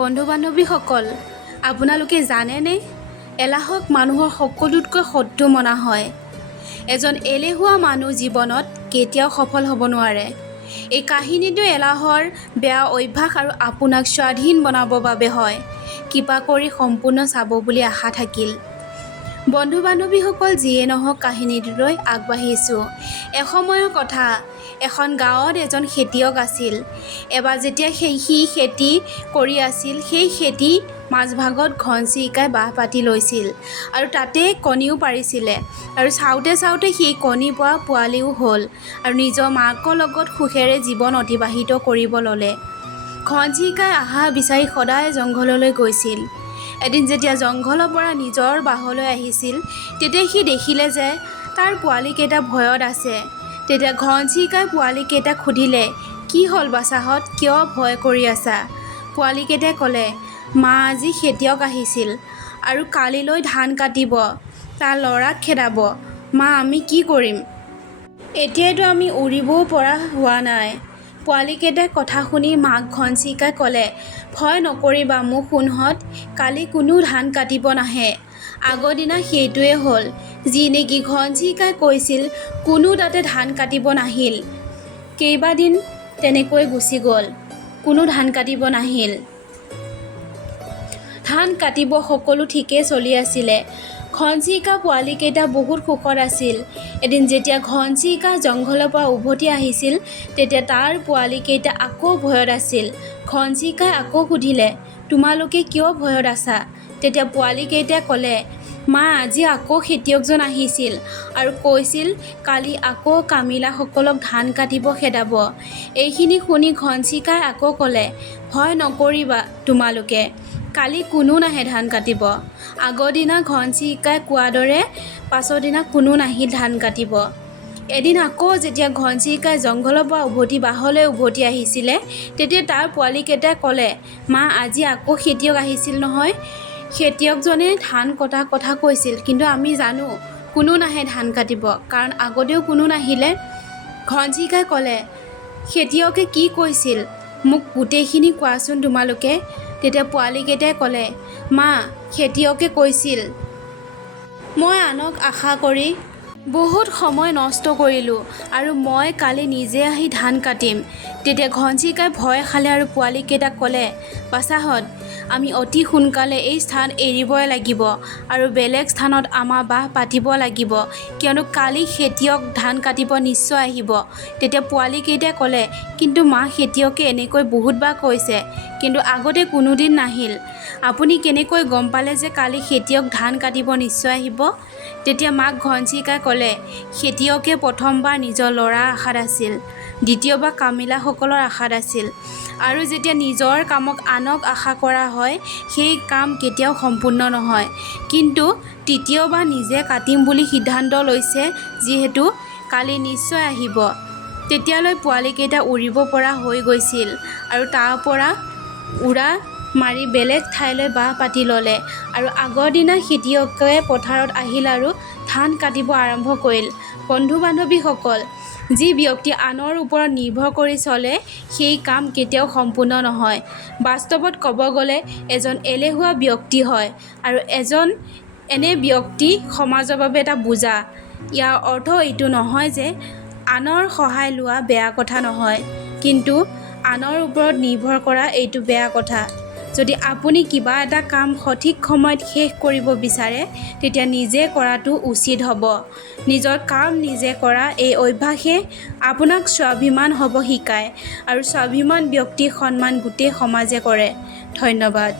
বন্ধু বান্ধৱীসকল, আপোনালোকে জানেনে এলাহক মানুহৰ সকলোতকৈ শত্ৰু মনা হয়। এজন এলেহুৱা মানুহ জীৱনত কেতিয়াও সফল হ'ব নোৱাৰে। এই কাহিনীটো এলাহৰ বেয়া অভ্যাস আৰু আপোনাক স্বাধীন বনাবৰ বাবে হয়। কৃপা কৰি সম্পূৰ্ণ চাব বুলি আশা থাকিল। বন্ধু বান্ধৱীসকল, যিয়ে নহওক কাহিনীটোলৈ আগবাঢ়িছোঁ। এসময়ৰ কথা, এখন গাঁৱত এজন খেতিয়ক আছিল। এবাৰ যেতিয়া সি খেতি কৰি আছিল, সেই খেতি মাজভাগত ঘনচিৰিকাই বাহ পাতি লৈছিল আৰু তাতে কণীও পাৰিছিলে আৰু চাওঁতে চাওঁতে সেই কণীৰ পৰা পোৱালিও হ'ল আৰু নিজৰ মাকৰ লগত সুখেৰে জীৱন অতিবাহিত কৰিব ল'লে। ঘনচিৰিকাই আহাৰ বিচাৰি সদায় জংঘললৈ গৈছিল। এদিন যেতিয়া জংঘলৰ পৰা নিজৰ বাহলৈ আহিছিল, তেতিয়া সি দেখিলে যে তাৰ পোৱালিকেইটা ভয়ত আছে। তেতিয়া ঘনচিৰিকাই পোৱালিকেইটাক সুধিলে, কি হ'ল বাচাহঁত, কিয় ভয় কৰি আছা? পোৱালিকেইটাই ক'লে, মা আজি খেতিয়ক আহিছিল আৰু কালিলৈ ধান কাটিব, তাৰ ল'ৰাক খেদাব। মা, আমি কি কৰিম? এতিয়াতো আমি উৰিবও পৰা হোৱা নাই। পোৱালিকেইটাই কথা শুনি মাক ঘনচিৰিকাই ক'লে, ভয় নকৰিবা মোহোনহঁত, কালি কোনো ধান কাটিব নাহে। আগৰ দিনা সেইটোৱে হ'ল, যি নেকি ঘনচিৰিকাই কৈছিল কোনো তাতে ধান কাটিব নাহিল। কেইবাদিন তেনেকৈ গুচি গ'ল, কোনো ধান কাটিব নাহিল। ধান কাটিব সকলো ঠিকেই চলি আছিলে। ঘনচিৰিকা পোৱালিকেইটা বহুত সুখত আছিল। এদিন যেতিয়া ঘনচিৰিকা জংঘলৰ পৰা উভতি আহিছিল, তেতিয়া তাৰ পোৱালিকেইটা আকৌ ভয়ত আছিল। ঘনচিৰিকাই আকৌ সুধিলে, তোমালোকে কিয় ভয়ত আছা? তেতিয়া পোৱালিকেইটাই ক'লে, মা আজি আকৌ খেতিয়কজন আহিছিল আৰু কৈছিল কালি আকৌ কামিলাসকলক ধান কাটিব খেদাব। এইখিনি শুনি ঘনচিৰিকাই আকৌ ক'লে, ভয় নকৰিবা তোমালোকে, কালি কোনো নাহে ধান কাটিব। আগৰ দিনা ঘনচিৰিকাই কোৱাৰ দৰে পাছৰ দিনা কোনো নাহিল ধান কাটিব। এদিন আকৌ যেতিয়া ঘনচিৰিকাই জংঘলৰ পৰা বাহলৈ উভতি আহিছিলে, তেতিয়া তাৰ পোৱালিকেইটাই ক'লে, মা আজি আকৌ খেতিয়ক আহিছিল নহয়। খেতিয়কজনে ধান কটাৰ কথা কৈছিল, কিন্তু আমি জানো কোনো নাহে ধান কাটিব, কাৰণ আগতেও কোনো নাহিলে। ঘনচিৰিকাই ক'লে, খেতিয়কে কি কৈছিল মোক গোটেইখিনি কোৱাচোন তোমালোকে। তেতিয়া পোৱালিকেইটাই ক'লে, মা খেতিয়কে কৈছিল মই আনক আশা কৰি বহুত সময় নষ্ট কৰিলোঁ আৰু মই কালি নিজে আহি ধান কাটিম। তেতিয়া ঘনচিৰিকাই ভয় খালে আৰু পোৱালিকেইটাক ক'লে, বাচাহঁত, আমি অতি সোনকালে এই স্থান এৰিবই লাগিব আৰু বেলেগ স্থানত আমাৰ বাহ পাতিব লাগিব, কিয়নো কালি খেতিয়ক ধান কাটিব নিশ্চয় আহিব। তেতিয়া পোৱালিকেইটাই ক'লে, কিন্তু মা খেতিয়কে এনেকৈ বহুতবাৰ কৈছে, কিন্তু আগতে কোনোদিন নাহিল। আপুনি কেনেকৈ গম পালে যে কালি খেতিয়ক ধান কাটিব নিশ্চয় আহিব? তেতিয়া মাক ঘনচিৰিকাই ক'লে, খেতিয়কে প্ৰথমবাৰ নিজৰ ল'ৰাৰ আশাত আছিল, দ্বিতীয়বাৰ কামিলাসকলৰ আশাত আছিল, আৰু যেতিয়া নিজৰ কামক আনক আশা কৰা হয় সেই কাম কেতিয়াও সম্পূৰ্ণ নহয়। কিন্তু তৃতীয়বাৰ নিজে কাটিম বুলি সিদ্ধান্ত লৈছে, যিহেতু কালি নিশ্চয় আহিব। তেতিয়ালৈ পোৱালিকেইটা উৰিব পৰা হৈ গৈছিল আৰু তাৰ পৰা উৰা মাৰি বেলেগ ঠাইলৈ বাহ পাতি ল'লে আৰু আগৰ দিনা খেতিয়কে পথাৰত আহিল আৰু ধান কাটিব আৰম্ভ কৰিল। বন্ধু বান্ধৱীসকল, যি ব্যক্তি আনৰ ওপৰত নিৰ্ভৰ কৰি চলে সেই কাম কেতিয়াও সম্পূৰ্ণ নহয়। বাস্তৱত ক'ব গ'লে এজন এলেহুৱা ব্যক্তি হয় আৰু এনে ব্যক্তি সমাজৰ বাবে এটা বোজা। ইয়াৰ অৰ্থ এইটো নহয় যে আনৰ সহায় লোৱা বেয়া কথা নহয়, কিন্তু আনৰ ওপৰত নিৰ্ভৰ কৰা এইটো বেয়া কথা। যদি আপুনি কিবা এটা কাম সঠিক সময়ত শেষ কৰিব বিচাৰে, তেতিয়া নিজে কৰাটো উচিত হ'ব। নিজৰ কাম নিজে কৰা এই অভ্যাসে আপোনাক স্বাভিমান হ'ব শিকায় আৰু স্বাভিমান ব্যক্তিৰ সন্মান গোটেই সমাজে কৰে। ধন্যবাদ।